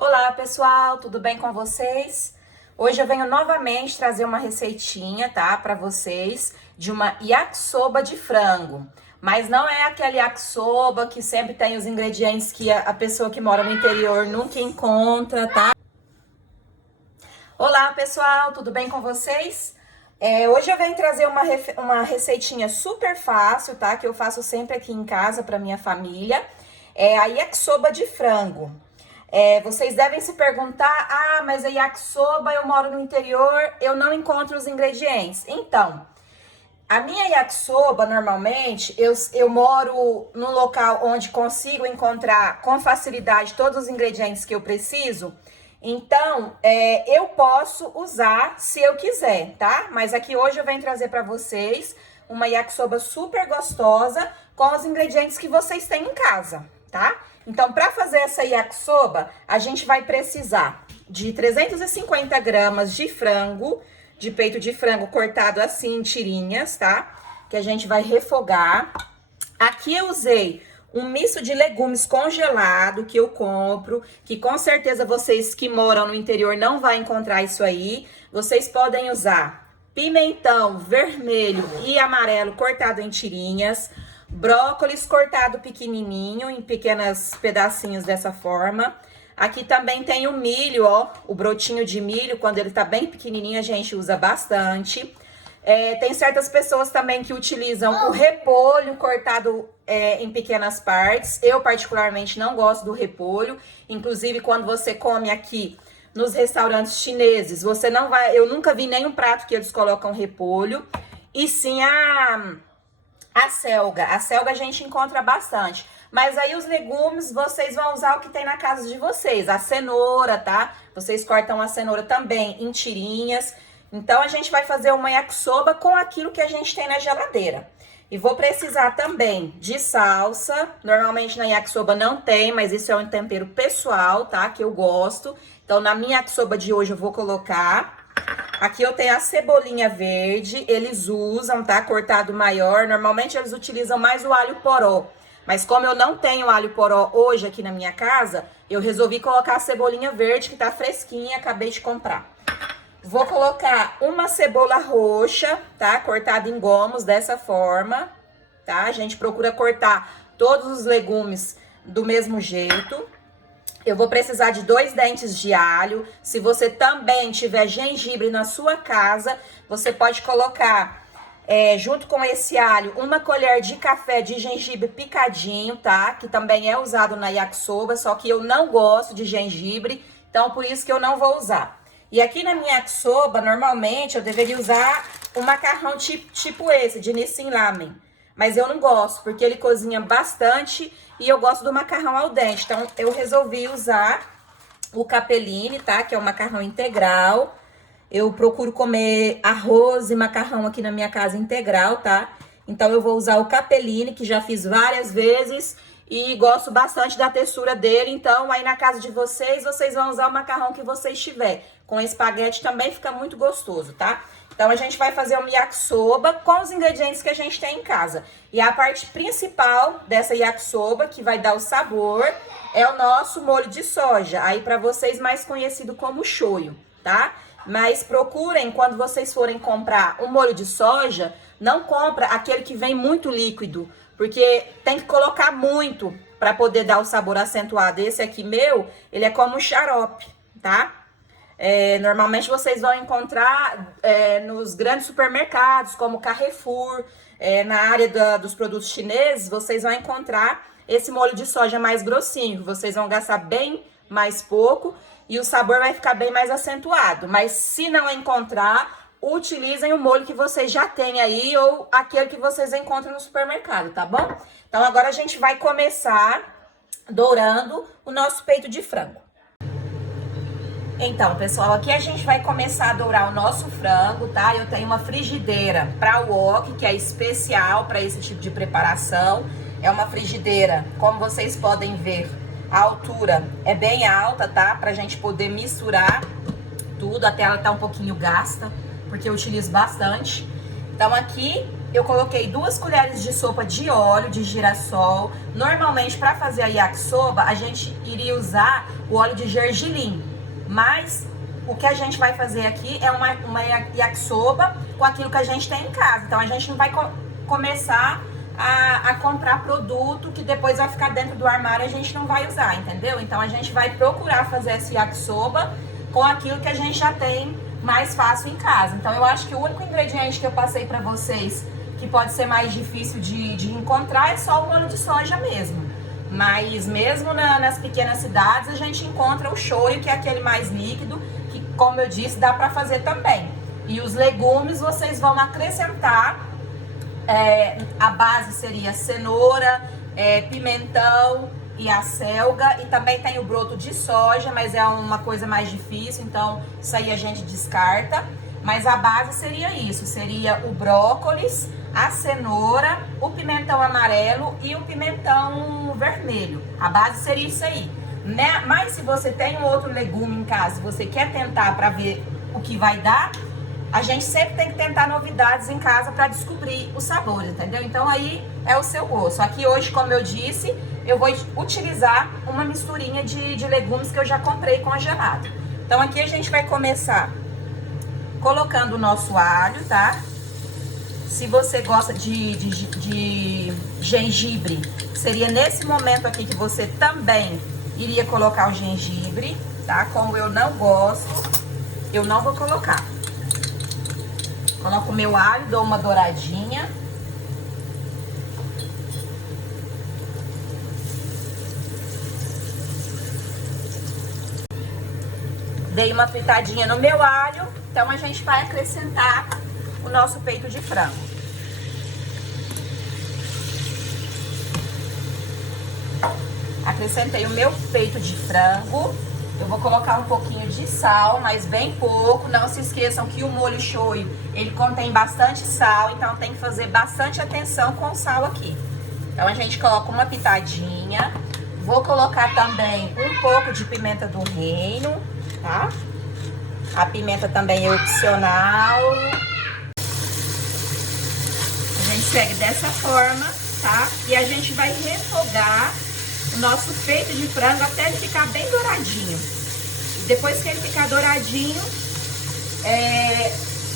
Olá pessoal, tudo bem com vocês? Hoje eu venho novamente trazer uma receitinha, tá, para vocês de uma yakisoba de frango. Mas não é aquele yakisoba que sempre tem os ingredientes que a pessoa que mora no interior nunca encontra, tá? Olá pessoal, tudo bem com vocês? Hoje eu venho trazer uma receitinha super fácil, tá? Que eu faço sempre aqui em casa para minha família. É a yakisoba de frango. Vocês devem se perguntar, mas a yakisoba, eu moro no interior, eu não encontro os ingredientes. Então, a minha yakisoba, normalmente, eu moro num local onde consigo encontrar com facilidade todos os ingredientes que eu preciso. Então, eu posso usar se eu quiser, tá? Mas aqui hoje eu venho trazer para vocês uma yakisoba super gostosa com os ingredientes que vocês têm em casa, tá? Então, para fazer essa yakisoba, a gente vai precisar de 350 gramas de frango, de peito de frango cortado assim em tirinhas, tá? Que a gente vai refogar. Aqui eu usei um misto de legumes congelado que eu compro, que com certeza vocês que moram no interior não vão encontrar isso aí. Vocês podem usar pimentão vermelho e amarelo cortado em tirinhas, brócolis cortado pequenininho, em pequenos pedacinhos dessa forma. Aqui também tem o milho, ó, o brotinho de milho, quando ele tá bem pequenininho a gente usa bastante. Tem certas pessoas também que utilizam o repolho cortado em pequenas partes. Eu particularmente não gosto do repolho. Inclusive, quando você come aqui nos restaurantes chineses, você não vai... Eu nunca vi nenhum prato que eles colocam repolho. E sim a selga. A selga a gente encontra bastante. Mas aí os legumes, vocês vão usar o que tem na casa de vocês. A cenoura, tá? Vocês cortam a cenoura também em tirinhas. Então, a gente vai fazer uma yakisoba com aquilo que a gente tem na geladeira. E vou precisar também de salsa. Normalmente na yakisoba não tem, mas isso é um tempero pessoal, tá? Que eu gosto. Então, na minha yakisoba de hoje eu vou colocar. Aqui eu tenho a cebolinha verde, eles usam, tá? Cortado maior. Normalmente eles utilizam mais o alho poró. Mas como eu não tenho alho poró hoje aqui na minha casa, eu resolvi colocar a cebolinha verde, que tá fresquinha, acabei de comprar. Vou colocar uma cebola roxa, tá? Cortada em gomos dessa forma, tá? A gente procura cortar todos os legumes do mesmo jeito. Eu vou precisar de 2 dentes de alho. Se você também tiver gengibre na sua casa, você pode colocar, junto com esse alho, 1 colher de café de gengibre picadinho, tá? Que também é usado na yakisoba, só que eu não gosto de gengibre, então por isso que eu não vou usar. E aqui na minha yakisoba, normalmente, eu deveria usar um macarrão tipo esse, de Nissin Lamen. Mas eu não gosto, porque ele cozinha bastante e eu gosto do macarrão al dente. Então, eu resolvi usar o capelline, tá? Que é um macarrão integral. Eu procuro comer arroz e macarrão aqui na minha casa integral, tá? Então, eu vou usar o capelline, que já fiz várias vezes e gosto bastante da textura dele. Então, aí na casa de vocês, vocês vão usar o macarrão que vocês tiverem. Com espaguete também fica muito gostoso, tá? Então, a gente vai fazer uma yakisoba com os ingredientes que a gente tem em casa. E a parte principal dessa yakisoba, que vai dar o sabor, é o nosso molho de soja. Aí, para vocês, mais conhecido como shoyu, tá? Mas procurem, quando vocês forem comprar um molho de soja, não compra aquele que vem muito líquido, porque tem que colocar muito para poder dar o sabor acentuado. Esse aqui meu, ele é como um xarope, tá? Normalmente vocês vão encontrar nos grandes supermercados, como Carrefour, na área dos produtos chineses, vocês vão encontrar esse molho de soja mais grossinho. Vocês vão gastar bem mais pouco e o sabor vai ficar bem mais acentuado. Mas se não encontrar, utilizem o molho que vocês já têm aí ou aquele que vocês encontram no supermercado, tá bom? Então agora a gente vai começar dourando o nosso peito de frango. Então, pessoal, aqui a gente vai começar a dourar o nosso frango, tá? Eu tenho uma frigideira para wok, que é especial para esse tipo de preparação. É uma frigideira, como vocês podem ver, a altura é bem alta, tá? Pra gente poder misturar tudo, até ela tá um pouquinho gasta, porque eu utilizo bastante. Então, aqui eu coloquei 2 colheres de sopa de óleo de girassol. Normalmente, para fazer a yakisoba, a gente iria usar o óleo de gergelim. Mas o que a gente vai fazer aqui é uma yakisoba com aquilo que a gente tem em casa. Então, a gente não vai começar a comprar produto que depois vai ficar dentro do armário e a gente não vai usar, entendeu? Então, a gente vai procurar fazer esse yakisoba com aquilo que a gente já tem mais fácil em casa. Então, eu acho que o único ingrediente que eu passei pra vocês que pode ser mais difícil de encontrar é só o molho de soja mesmo. Mas mesmo nas pequenas cidades a gente encontra o shoyu, que é aquele mais líquido, que, como eu disse, dá para fazer também. E os legumes vocês vão acrescentar, a base seria cenoura, pimentão e a selga, e também tem o broto de soja, mas é uma coisa mais difícil, então isso aí a gente descarta. Mas a base seria isso, seria o brócolis, a cenoura, o pimentão amarelo e o pimentão vermelho. A base seria isso aí. Mas se você tem um outro legume em casa, se você quer tentar para ver o que vai dar, a gente sempre tem que tentar novidades em casa para descobrir os sabores, entendeu? Então aí é o seu gosto. Aqui hoje, como eu disse, eu vou utilizar uma misturinha de legumes que eu já comprei congelado. Então aqui a gente vai começar colocando o nosso alho, tá? Se você gosta de gengibre, seria nesse momento aqui que você também iria colocar o gengibre, tá? Como eu não gosto, eu não vou colocar. Coloco o meu alho, dou uma douradinha. Dei uma fritadinha no meu alho, então a gente vai acrescentar o nosso peito de frango. Acrescentei o meu peito de frango. Eu vou colocar um pouquinho de sal, mas bem pouco. Não se esqueçam que o molho shoyu, ele contém bastante sal, então tem que fazer bastante atenção com o sal aqui. Então a gente coloca uma pitadinha. Vou colocar também um pouco de pimenta do reino, tá? A pimenta também é opcional. A gente segue dessa forma, tá? E a gente vai refogar o nosso peito de frango até ele ficar bem douradinho. Depois que ele ficar douradinho,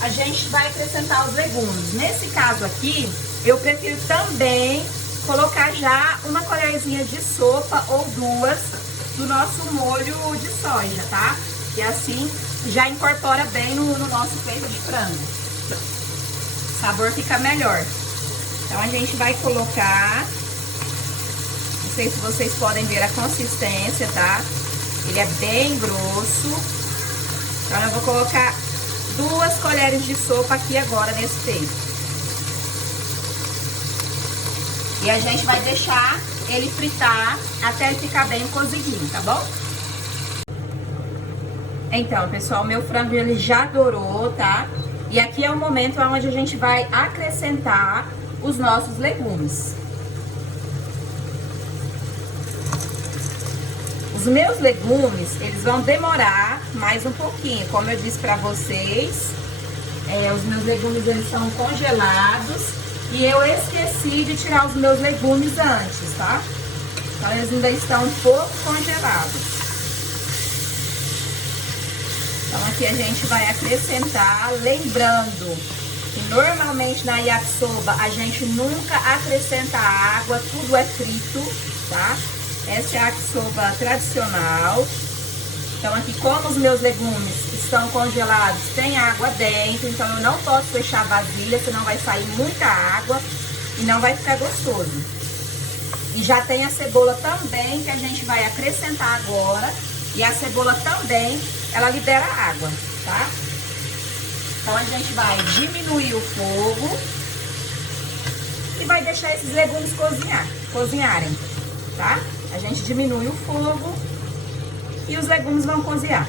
a gente vai acrescentar os legumes. Nesse caso aqui, eu prefiro também colocar já uma colherzinha de sopa ou 2 do nosso molho de soja, tá? E assim já incorpora bem no nosso peito de frango. O sabor fica melhor. Então a gente vai colocar, não sei se vocês podem ver a consistência, tá? Ele é bem grosso. Então eu vou colocar 2 colheres de sopa aqui agora nesse peito. E a gente vai deixar ele fritar até ele ficar bem cozidinho, tá bom? Então, pessoal, meu frango ele já dourou, tá? E aqui é o momento onde a gente vai acrescentar os nossos legumes. Os meus legumes, eles vão demorar mais um pouquinho, como eu disse pra vocês. Os meus legumes, eles são congelados e eu esqueci de tirar os meus legumes antes, tá? Então, eles ainda estão um pouco congelados. Então, aqui a gente vai acrescentar, lembrando que normalmente na yakisoba a gente nunca acrescenta água, tudo é frito, tá? Essa é a yakisoba tradicional. Então, aqui como os meus legumes estão congelados, tem água dentro, então eu não posso fechar a vasilha, senão vai sair muita água e não vai ficar gostoso. E já tem a cebola também, que a gente vai acrescentar agora, e a cebola também, ela libera água, tá? Então, a gente vai diminuir o fogo e vai deixar esses legumes cozinharem, tá? A gente diminui o fogo e os legumes vão cozinhar.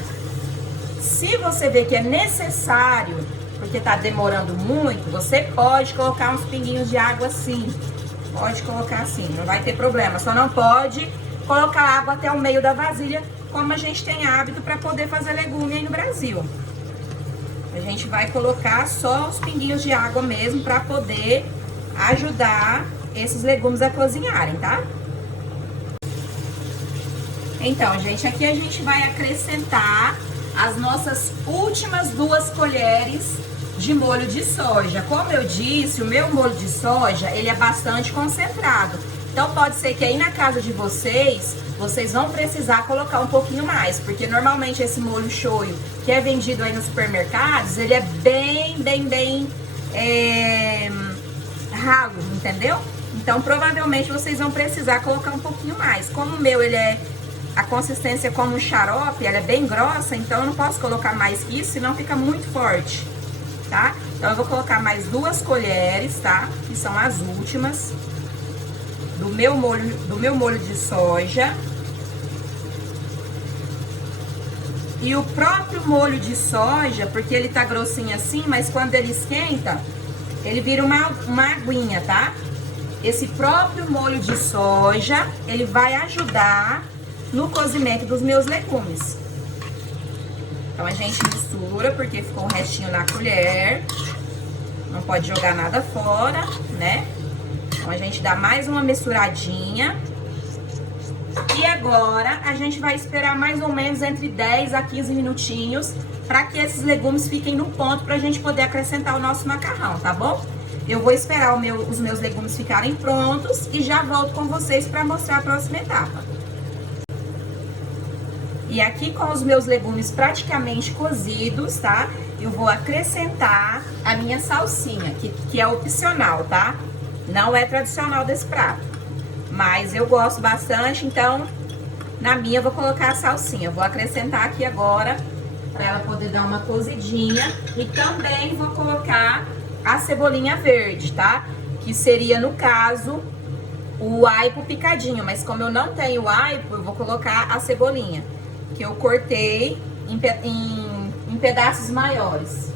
Se você vê que é necessário, porque tá demorando muito, você pode colocar uns pinguinhos de água assim. Pode colocar assim, não vai ter problema. Só não pode colocar água até o meio da vasilha, como a gente tem hábito para poder fazer legume aí no Brasil. A gente vai colocar só os pinguinhos de água mesmo para poder ajudar esses legumes a cozinharem, tá? Então, gente, aqui a gente vai acrescentar as nossas últimas 2 colheres de molho de soja. Como eu disse, o meu molho de soja, ele é bastante concentrado. Então, pode ser que aí na casa de vocês vão precisar colocar um pouquinho mais, porque normalmente esse molho shoyu que é vendido aí nos supermercados, ele é bem ralo, entendeu? Então, provavelmente vocês vão precisar colocar um pouquinho mais. Como o meu, ele é a consistência como um xarope, ela é bem grossa, então eu não posso colocar mais que isso, senão fica muito forte, tá? Então eu vou colocar mais 2 colheres, tá? Que são as últimas do meu molho de soja. E o próprio molho de soja, porque ele tá grossinho assim, mas quando ele esquenta, ele vira uma aguinha, tá? Esse próprio molho de soja, ele vai ajudar no cozimento dos meus legumes. Então, a gente mistura, porque ficou um restinho na colher. Não pode jogar nada fora, né? Então, a gente dá mais uma misturadinha. E agora, a gente vai esperar mais ou menos entre 10 a 15 minutinhos para que esses legumes fiquem no ponto pra gente poder acrescentar o nosso macarrão, tá bom? Eu vou esperar os meus legumes ficarem prontos e já volto com vocês para mostrar a próxima etapa. E aqui com os meus legumes praticamente cozidos, tá? Eu vou acrescentar a minha salsinha, que é opcional, tá? Não é tradicional desse prato. Mas eu gosto bastante, então na minha eu vou colocar a salsinha. Eu vou acrescentar aqui agora, para ela poder dar uma cozidinha. E também vou colocar a cebolinha verde, tá? Que seria, no caso, o aipo picadinho. Mas como eu não tenho aipo, eu vou colocar a cebolinha, que eu cortei em pedaços maiores.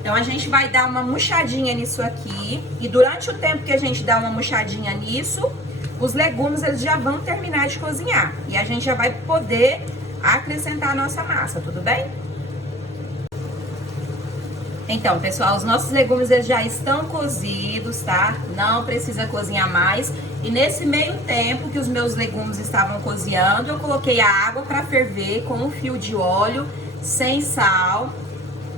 Então, a gente vai dar uma murchadinha nisso aqui. E durante o tempo que a gente dá uma murchadinha nisso, os legumes eles já vão terminar de cozinhar. E a gente já vai poder acrescentar a nossa massa, tudo bem? Então, pessoal, os nossos legumes eles já estão cozidos, tá? Não precisa cozinhar mais. E nesse meio tempo que os meus legumes estavam cozinhando, eu coloquei a água para ferver com um fio de óleo, sem sal,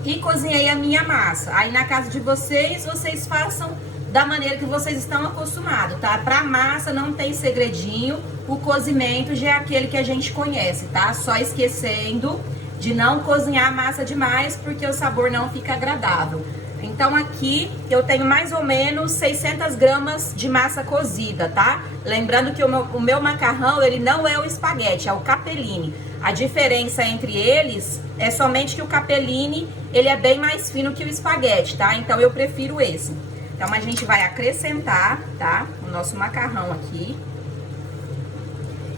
e cozinhei a minha massa. Aí na casa de vocês façam da maneira que vocês estão acostumados, tá? Pra massa não tem segredinho, o cozimento já é aquele que a gente conhece, tá? Só esquecendo de não cozinhar a massa demais, porque o sabor não fica agradável. Então aqui eu tenho mais ou menos 600 gramas de massa cozida, tá? Lembrando que o meu macarrão, ele não é o espaguete, é o capellini. A diferença entre eles é somente que o capellini, ele é bem mais fino que o espaguete, tá? Então eu prefiro esse. Então a gente vai acrescentar, tá? O nosso macarrão aqui.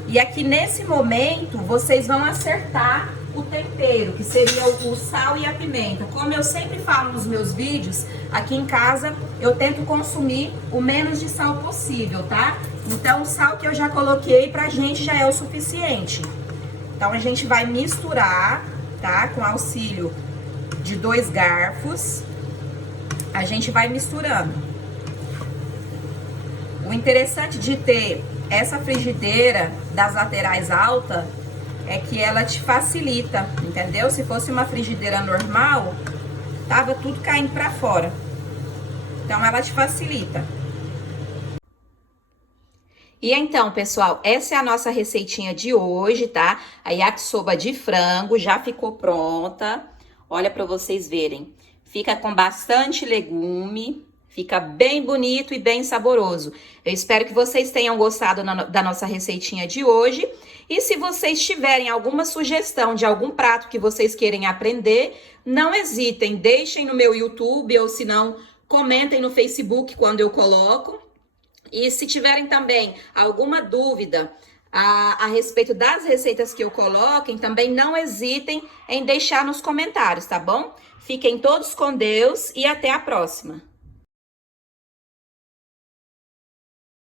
E aqui nesse momento, vocês vão acertar o tempero, que seria o sal e a pimenta. Como eu sempre falo nos meus vídeos, aqui em casa eu tento consumir o menos de sal possível, tá? Então o sal que eu já coloquei pra gente já é o suficiente. Então a gente vai misturar, tá? Com auxílio de 2 garfos. A gente vai misturando. O interessante de ter essa frigideira das laterais alta é que ela te facilita, entendeu? Se fosse uma frigideira normal, tava tudo caindo pra fora. Então, ela te facilita. E então, pessoal, essa é a nossa receitinha de hoje, tá? A yakisoba de frango já ficou pronta. Olha pra vocês verem. Fica com bastante legume. Fica bem bonito e bem saboroso. Eu espero que vocês tenham gostado da nossa receitinha de hoje. E se vocês tiverem alguma sugestão de algum prato que vocês querem aprender, não hesitem, deixem no meu YouTube ou se não, comentem no Facebook quando eu coloco. E se tiverem também alguma dúvida a respeito das receitas que eu coloquem, também não hesitem em deixar nos comentários, tá bom? Fiquem todos com Deus e até a próxima!